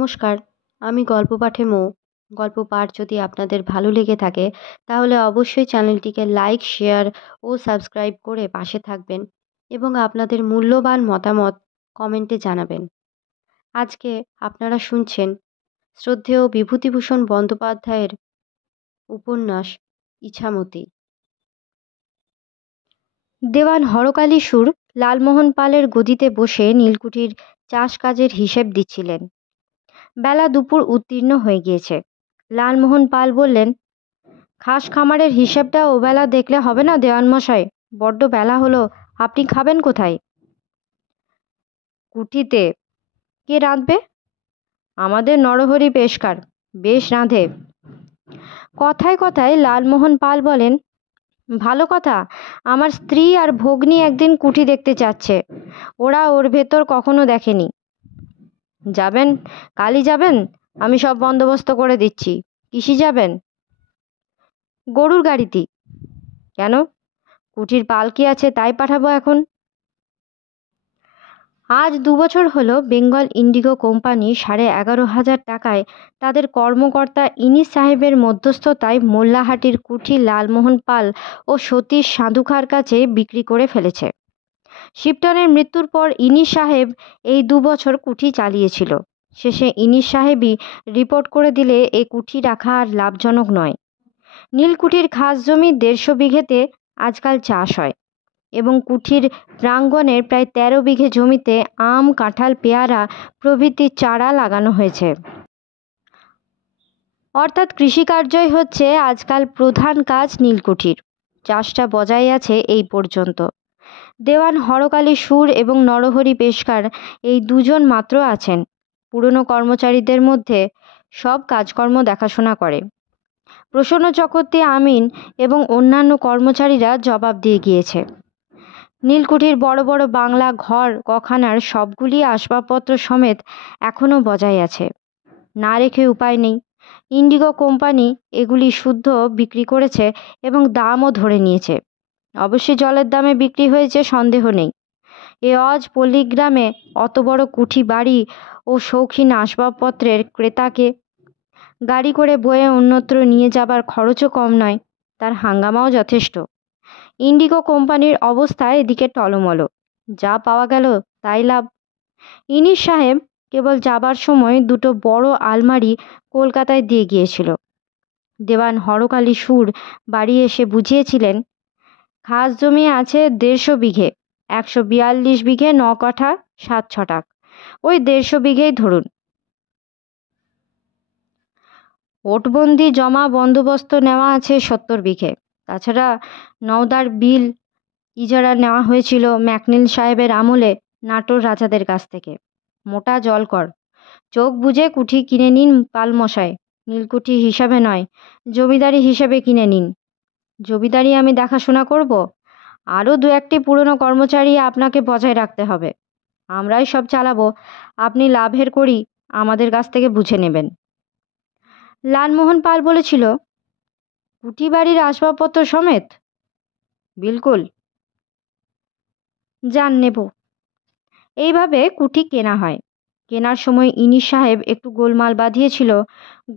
নমস্কার, আমি গল্প পাঠে মৌ। গল্প পাঠ যদি আপনাদের ভালো লেগে থাকে তাহলে অবশ্যই চ্যানেলটিকে লাইক, শেয়ার ও সাবস্ক্রাইব করে পাশে থাকবেন এবং আপনাদের মূল্যবান মতামত কমেন্টে জানাবেন। আজকে আপনারা শুনছেন শ্রদ্ধেয় বিভূতিভূষণ বন্দ্যোপাধ্যায়ের উপন্যাস ইছামতী। দেওয়ান হরকালী সুর লালমোহন পালের গদিতে বসে নীলকুঠির চাষ কাজের হিসেব দিচ্ছিলেন। বেলা দুপুর উত্তীর্ণ হয়ে গিয়েছে। লালমোহন পাল বললেন, খাস খামারের হিসেবটা ওবেলা দেখলে হবে না দেওয়ান মশাই? বড্ড বেলা হলো, আপনি খাবেন কোথায়? কুঠিতে। কে রাঁধবে? আমাদের নরহরি পেশকার, বেশ রাঁধে। কথায় কথায় লালমোহন পাল বলেন, ভালো কথা, আমার স্ত্রী আর ভগ্নী একদিন কুঠি দেখতে চাচ্ছে। ওরা ওর ভেতর কখনো দেখেনি। যাবেন? কালই যাবেন? আমি সব বন্দোবস্ত করে দিচ্ছি। কিসে যাবেন? গরুর গাড়িতে। কেন? কুঠির পালকি আছে, তাই পাঠাবো এখন। আজ ২ বছর হলো বেঙ্গল ইন্ডিগো কোম্পানি ১১,৫০০ টাকায় তাদের কর্মকর্তা ইনিস সাহেবের মধ্যস্থতায় মোল্লাহাটির কুঠি লালমোহন পাল ও সতীশ সাধুখার কাছে বিক্রি করে ফেলেছে। শিবটনের মৃত্যুর পর ইনিস সাহেব এই ২ বছর কুঠি চালিয়েছিল। শেষে ইনিস সাহেবই রিপোর্ট করে দিলে এ কুঠি রাখা আর লাভজনক নয়। নীলকুঠির খাস জমি ১৫০ বিঘেতে আজকাল চাষ হয় এবং কুঠির প্রাঙ্গণের প্রায় ১৩ বিঘে জমিতে আম, কাঁঠাল, পেয়ারা প্রভৃতি চারা লাগানো হয়েছে। অর্থাৎ কৃষিকার্যই হচ্ছে আজকাল প্রধান কাজ নীলকুঠির। চাষটা বজায় আছে এই পর্যন্ত। দেওয়ান হরকালী সুর এবং নরহরি পেশকার এই দুজন মাত্র আছেন। পুরনো কর্মচারীদের মধ্যে সব কাজকর্ম দেখাশোনা করে। প্রসন্ন চক্রবর্তী, আমিন এবং অন্যান্য কর্মচারীরা জবাব দিয়ে গিয়েছে। নীলকুঠির বড় বড় বাংলা ঘর কখানার সবগুলি আসবাবপত্র সমেত এখনও বজায় আছে। না রেখে উপায় নেই। ইন্ডিগো কোম্পানি এগুলি শুদ্ধ বিক্রি করেছে এবং দামও ধরে নিয়েছে। অবশ্যই জলের দামে বিক্রি হয়েছে, সন্দেহ নেই। এ অজ পল্লীগ্রামে অত বড় কুঠি বাড়ি ও শৌখিন আসবাবপত্রের ক্রেতাকে গাড়ি করে বয়ে অন্যত্র নিয়ে যাবার খরচও কম নয়, তার হাঙ্গামাও যথেষ্ট। ইন্ডিগো কোম্পানির অবস্থা এদিকে টলমলো। যা পাওয়া গেল তাই লাভ। ইনিস সাহেব কেবল যাবার সময় দুটো বড় আলমারি কলকাতায় দিয়ে গিয়েছিল। দেওয়ান হরকালী সুর বাড়ি এসে বুঝিয়েছিলেন, খাস জমি আছে ১৫০ বিঘে, ১৪২ বিঘে ৯ কাঠা ৭ ছটাক, ওই ১৫০ বিঘেই ধরুন। ওটবন্দি জমা বন্দোবস্ত নেওয়া আছে ৭০ বিঘে। তাছাড়া নওদার বিল ইজারা নেওয়া হয়েছিল ম্যাকনিল সাহেবের আমলে নাটোর রাজাদের কাছ থেকে। মোটা জলকর। চোখ বুজে কুঠি কিনে নিন পালমশাই। নীলকুঠি হিসাবে নয়, জমিদারি হিসাবে কিনে নিন। জমিদারি আমি দেখাশোনা করব। আরও ২-১টি পুরনো কর্মচারী আপনাকে বজায় রাখতে হবে। আমরাই সব চালাবো। আপনি লাভের করি আমাদের কাছ থেকে বুঝে নেবেন। লালমোহন পাল বলেছিল, কুঠি বাড়ির আসবাবপত্র সমেত? বিলকুল। যান, নেব। এইভাবে কুঠি কেনা হয়। কেনার সময় ইনিস সাহেব একটু গোলমাল বাঁধিয়েছিল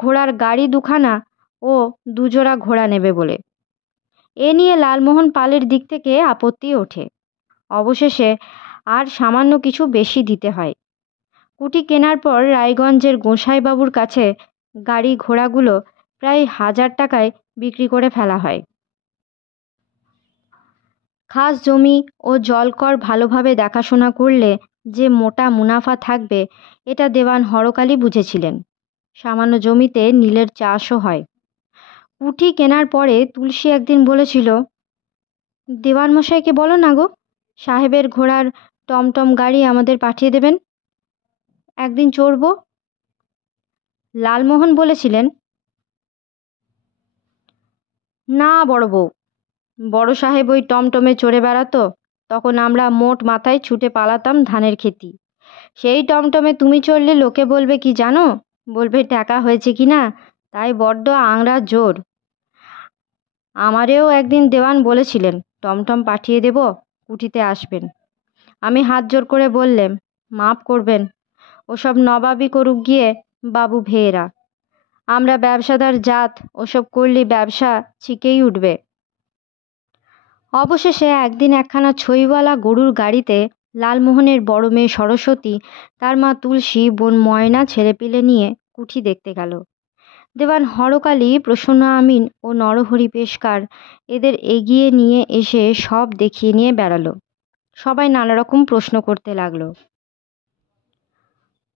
ঘোড়ার গাড়ি দুখানা ও ২ জোড়া ঘোড়া নেবে বলে। এ নিয়ে লালমোহন পালের দিক থেকে আপত্তি ওঠে। অবশেষে আর সামান্য কিছু বেশি দিতে হয়। কুঠি কেনার পর রায়গঞ্জের গোসাইবাবুর কাছে গাড়ি ঘোড়াগুলো প্রায় ১,০০০ টাকায় বিক্রি করে ফেলা হয়। খাস জমি ও জলকর ভালোভাবে দেখাশোনা করলে যে মোটা মুনাফা থাকবে এটা দেওয়ান হরকালী বুঝেছিলেন। সামান্য জমিতে নীলের চাষও হয়। কুঠি কেনার পরে তুলসী একদিন বলেছিল, দেওয়ানমশাইকে বলো না গো, সাহেবের ঘোড়ার টমটম গাড়ি আমাদের পাঠিয়ে দেবেন, একদিন চড়ব। লালমোহন বলেছিলেন, না বড় বউ, বড় সাহেব ওই টমটমে চড়ে বেড়াতো, তখন আমরা মোট মাথায় ছুটে পালাতাম ধানের খেতি। সেই টমটমে তুমি চড়লে লোকে বলবে কি জানো? বলবে টাকা হয়েছে কি না, তাই বড্ড আংড়া জোর। আমারেও একদিন দেওয়ান বলেছিলেন টমটম পাঠিয়ে দেব, কুঠিতে আসবেন। আমি হাত জোর করে বললেম, মাপ করবেন, ওসব নবাবি করুক গিয়ে, বাবু ভেয়েরা, আমরা ব্যবসাদার জাত, ওসব করলে ব্যবসা চিকেই উঠবে। অবশেষে একদিন একখানা ছইওয়ালা গরুর গাড়িতে লালমোহনের বড় মেয়ে সরস্বতী, তার মা তুলসী, বোন ময়না ছেলেপিলে নিয়ে কুঠি দেখতে গেল। দেওয়ান হরকালী, প্রসন্ন আমিন ও নরহরি পেশকার এদের এগিয়ে নিয়ে এসে সব দেখিয়ে নিয়ে বেড়ালো। সবাই নানা রকম প্রশ্ন করতে লাগলো।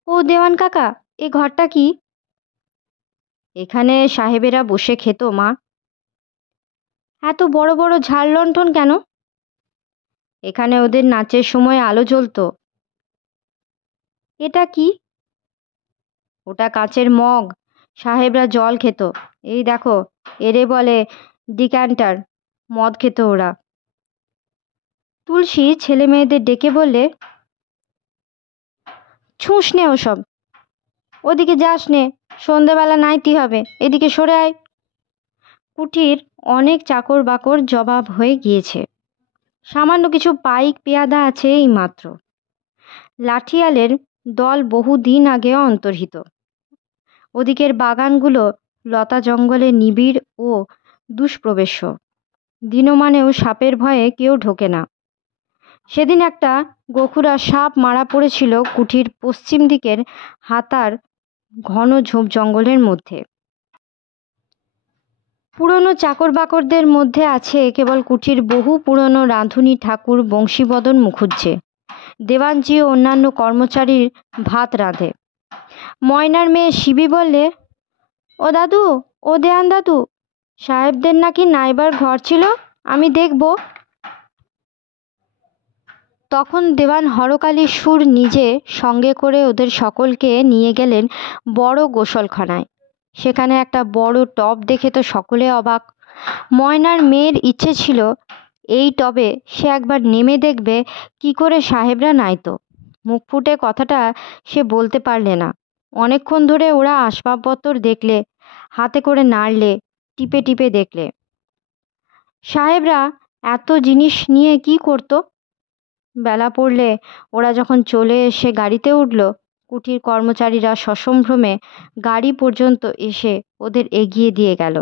ও দেওয়ান কাকা, এ ঘরটা কি? এখানে সাহেবেরা বসে খেত মা। এত বড় বড় ঝাড় লণ্ঠন কেন? এখানে ওদের নাচের সময় আলো জ্বলতো। এটা কি? ওটা কাচের মগ, সাহেবরা জল খেত। এই দেখো, এরে বলে ডিক্যান্টার, মদ খেত ওরা। তুলসী ছেলে মেয়েদের ডেকে বললে, ছুঁস নে ওসব, ওদিকে যাস নে, সন্ধেবেলা নাইতি হবে, এদিকে সরে আয়। কুঠির অনেক চাকর বাকর জবাব হয়ে গিয়েছে, সামান্য কিছু পাইক পেয়াদা আছে এই মাত্র। লাঠিয়ালের দল বহুদিন আগে অন্তর্হিত। ওদিকের বাগানগুলো লতা জঙ্গলে নিবিড় ও দুষ্প্রবেশ্য, দিনমানেও সাপের ভয়ে কেউ ঢোকে না। সেদিন একটা গোখুরা সাপ মারা পড়েছিল কুঠির পশ্চিম দিকের হাতার ঘন ঝোপ জঙ্গলের মধ্যে। পুরনো চাকর বাকরদের মধ্যে আছে কেবল কুঠির বহু পুরনো রাঁধুনি ঠাকুর বংশীবদন মুখুজ্জে। দেওয়ানজি ও অন্যান্য কর্মচারীর ভাত রাঁধে। ময়নার মেয়ে শিবি বললে, ও দাদু, ও দেয়ান দাদু, সাহেবদের নাকি নাইবার ঘর ছিল, আমি দেখব। তখন দেওয়ান হরকালী সুর নিজে সঙ্গে করে ওদের সকলকে নিয়ে গেলেন বড় গোসলখানায়। সেখানে একটা বড় টব দেখে তো সকলে অবাক। ময়নার মেয়ের ইচ্ছে ছিল এই টবে সে একবার নেমে দেখবে কি করে সাহেবরা নাইতো। মুখ ফুটে কথাটা সে বলতে পারলে না। অনেকক্ষণ ধরে ওরা আসবাবপত্র দেখলে, হাতে করে নাড়লে, টিপে টিপে দেখলে। সাহেবরা এত জিনিস নিয়ে কি করতো? বেলা পড়লে ওরা যখন চলে এসে গাড়িতে উঠল, কুঠির কর্মচারীরা সসম্ভ্রমে গাড়ি পর্যন্ত এসে ওদের এগিয়ে দিয়ে গেল।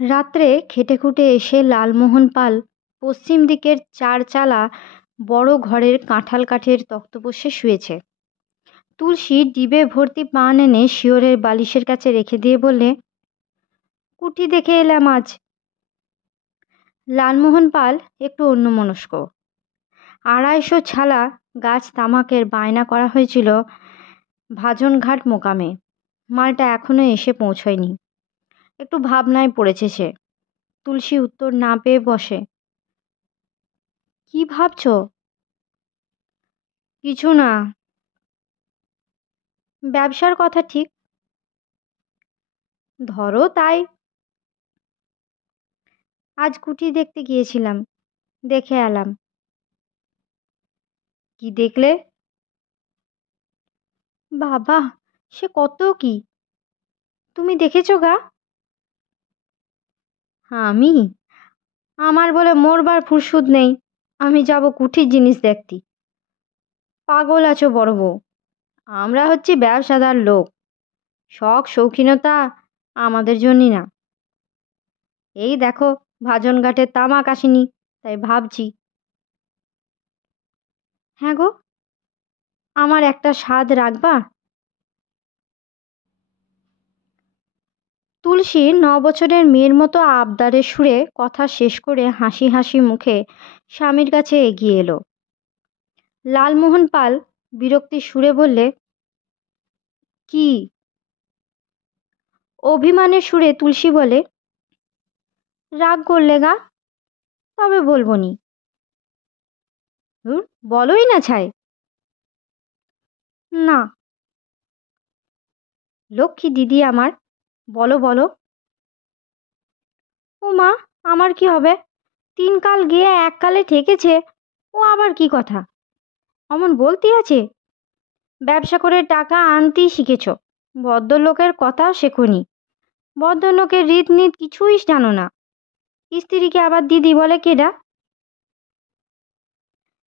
রাত্রে খেটে খুটে এসে লালমোহন পাল পশ্চিম দিকের চারচালা বড় ঘরের কাঁঠাল কাঠের তক্তপোষে শুয়েছে। তুলসী ডিবে ভর্তি পান এনে শিয়রের বালিশের কাছে রেখে দিয়ে বললে, কুঠি দেখে এলাম আজ। লালমোহন পাল একটু অন্যমনস্ক। 250 ছালা গাছ তামাকের বায়না করা হয়েছিল ভাজনঘাট মোকামে। মালটা এখনো এসে পৌঁছয়নি। একটু ভাবনায় পড়েছে সে। তুলসী উত্তর না পেয়ে বসে। কি ভাবছ? কিছু না। ব্যবসার কথা ঠিক ধরো তাই। আজ কুঠি দেখতে গিয়েছিলাম, দেখে এলাম। কি দেখলে? বাবা, সে কত কি! তুমি দেখেছো গা? আমি? আমার বলে মরবার ফুরসুদ নেই, আমি যাব কুঠির জিনিস দেখতে? পাগল আছো বড় বউ। আমরা হচ্ছি ব্যবসাদার লোক, শখ শৌখিনতা আমাদের জন্যই না। এই দেখো, ভাজনঘাটের তামাক আসেনি, তাই ভাবছি। হ্যাঁ গো, আমার একটা স্বাদ রাখবা? তুলসী 9 বছরের মেয়ের মতো আবদারের সুরে কথা শেষ করে হাসি হাসি মুখে স্বামীর কাছে এগিয়ে এলো। লালমোহন পাল বিরক্তির সুরে বললে, কি? অভিমানের সুরে তুলসী বলে, রাগ করলে গা? তবে বলবো নি। বলোই না ছাই। না। লক্ষ্মী দিদি আমার, বলো বলো। ও মা, আমার কি হবে? 3 কাল গিয়ে 1 কালে ঠেকেছে, ও আবার কি কথা? অমন বলতে আছে? ব্যবসা করে টাকা আনতেই শিখেছ, ভদ্রলোকের কথাও শেখনি। ভদ্রলোকের রীতিনীতি কিছুই জানো না। স্ত্রীকে আবার দিদি বলে কেডা?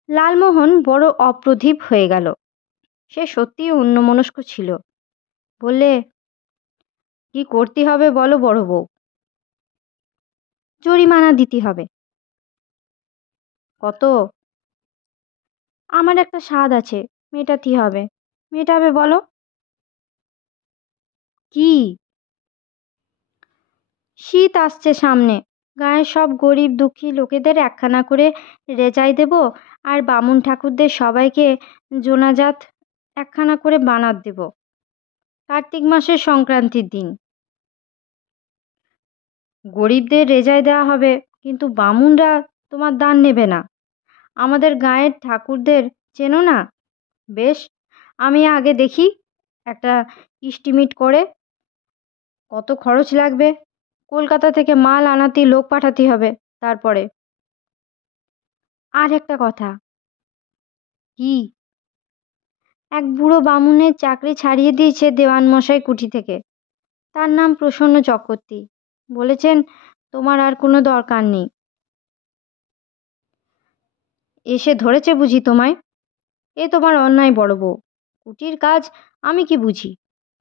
লালমোহন বড় অপ্রতিভ হয়ে গেল। সে সত্যিই অন্যমনস্ক ছিল। বললে, কি করতে হবে বলো বড় বউ? জরিমানা দিতে হবে। কত? আমার একটা স্বাদ আছে, মেটাতে হবে। মেটাবে বলো? কি? শীত আসছে সামনে, গাঁয়ের সব গরিব দুঃখী লোকেদের একখানা করে রেজাই দেব, আর বামুন ঠাকুরদের সবাইকে জোনাজাত একখানা করে বানাত দেব কার্তিক মাসের সংক্রান্তির দিন। গরিবদের রেজাই দেওয়া হবে, কিন্তু বামুনরা তোমার দান নেবে না। আমাদের গাঁয়ের ঠাকুরদের চেনো না? বেশ, আমি আগে দেখি একটা ইস্টিমেট করে কত খরচ লাগবে। কলকাতা থেকে মাল আনাতে লোক পাঠাতে হবে। তারপরে আর একটা কথা। কি? এক বুড়ো বামুনের চাকরি ছাড়িয়ে দিয়েছে দেওয়ানমশাই কুঠি থেকে। তার নাম প্রসন্ন চক্রবর্তী। বলেছেন তোমার আর কোনো দরকার নেই। এসে ধরেছে বুঝি তোমায়? এ তোমার অন্যায় বড় বউ। কুটির কাজ আমি কি বুঝি?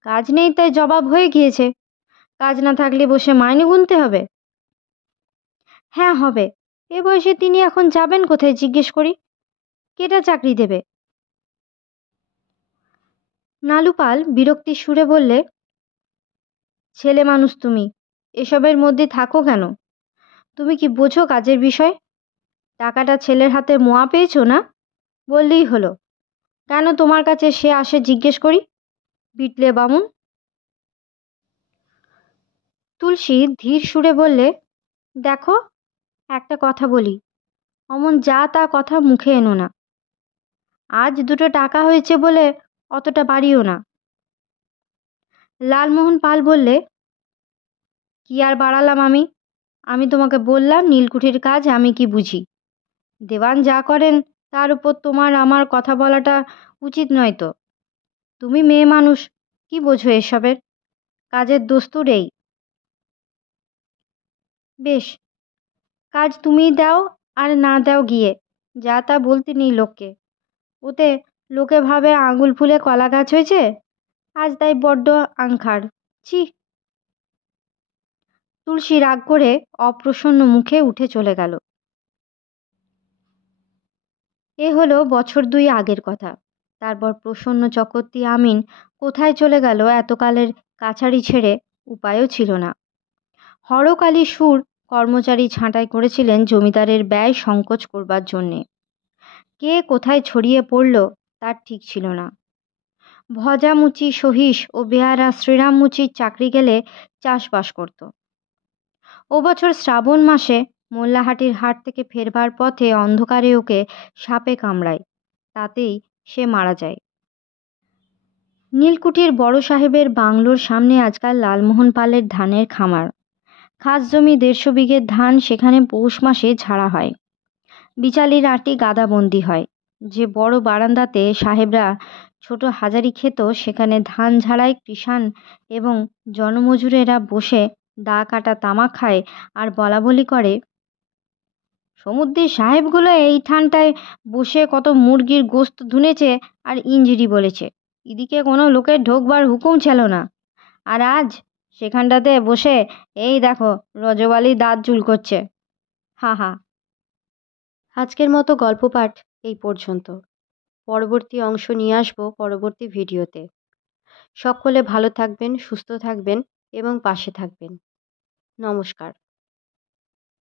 কাজ নেই তাই জবাব হয়ে গিয়েছে। কাজ না থাকলে বসে মাইনে গুনতে হবে? হ্যাঁ হবে। এ বয়সে তিনি এখন যাবেন কোথায় জিজ্ঞেস করি? কেটা চাকরি দেবে? নালুপাল বিরক্তির সুরে বললে, ছেলে মানুষ তুমি, এসবের মধ্যে থাকো কেন? তুমি কি বোঝো কাজের বিষয়? টাকাটা ছেলের হাতে মোয়া পেয়েছো না? বললেই হলো। কেন তোমার কাছে সে আসে জিজ্ঞেস করি? বিটলে বামুন। তুলসী ধীর সুরে বললে, দেখো, একটা কথা বলি, অমন যা তা কথা মুখে এনো না। আজ দুটো টাকা হয়েছে বলে অতটা বাড়িও না। লালমোহন পাল বললে, কি আর বাড়ালাম আমি? আমি তোমাকে বললাম নীলকুঠির কাজ আমি কি বুঝি। দেওয়ান যা করেন তার উপর তোমার আমার কথা বলাটা উচিত নয় তো। তুমি মেয়ে মানুষ, কি বোঝো এসবের? কাজের দস্তুর এই। বেশ, কাজ তুমিই দাও আর না দাও গিয়ে, যা তা বলতে নেই লোককে। ওতে লোকে ভাবে আঙুল ফুলে কলা গাছ হয়েছে। আজ তাই বড্ড আংখার। ছি। তুলসী রাগ করে অপ্রসন্ন মুখে উঠে চলে গেল। এ হলো বছর দুই আগের কথা। তারপর প্রসন্ন চক্রবর্তী আমিন কোথায় চলে গেল এতকালের কাছারি ছেড়ে উপায়ও ছিল না। হরকালী সুর কর্মচারী ছাঁটাই করেছিলেন জমিদারের ব্যয় সংকোচ করবার জন্যে। কে কোথায় ছড়িয়ে পড়ল তার ঠিক ছিল না। ভজামুচি সহিস ও বেহারা শ্রীরাম মুচির চাকরি গেলে চাষবাস করত। ও বছর শ্রাবণ মাসে মোল্লাহাটির হাট থেকে ফেরবার পথে অন্ধকারে ওকে সাপে কামড়ায়। তাতেই সে মারা যায়। নীলকুঠির বড় সাহেবের বাংলোর সামনে আজকাল লালমোহন পালের ধানের খামার। খাস জমি 150 বিঘের ধান সেখানে পৌষ মাসে ঝাড়া হয়। বিচালির আটি গাদাবন্দি হয়। যে বড় বারান্দাতে সাহেবরা ছোট হাজারি খেত সেখানে ধান ঝাড়ায় কৃষাণ এবং জনমজুরেরা বসে দা কাটা তামাক খায় আর বলাবলি করে, সমুদ্রের সাহেবগুলো এই ঠানটায় বসে কত মুরগির গোস্ত ধুনেছে আর ইঞ্জিরি বলেছে। এদিকে কোনো লোকের ঢোকবার হুকুম ছিল না। আর আজ সেখানটাতে বসে এই দেখো রজবালি দাঁত চুল করছে। হা হা। আজকের মতো গল্প পাঠ এই পর্যন্ত। পরবর্তী অংশ নিয়ে আসবো পরবর্তী ভিডিওতে। সকলে ভালো থাকবেন, সুস্থ থাকবেন এবং পাশে থাকবেন। নমস্কার।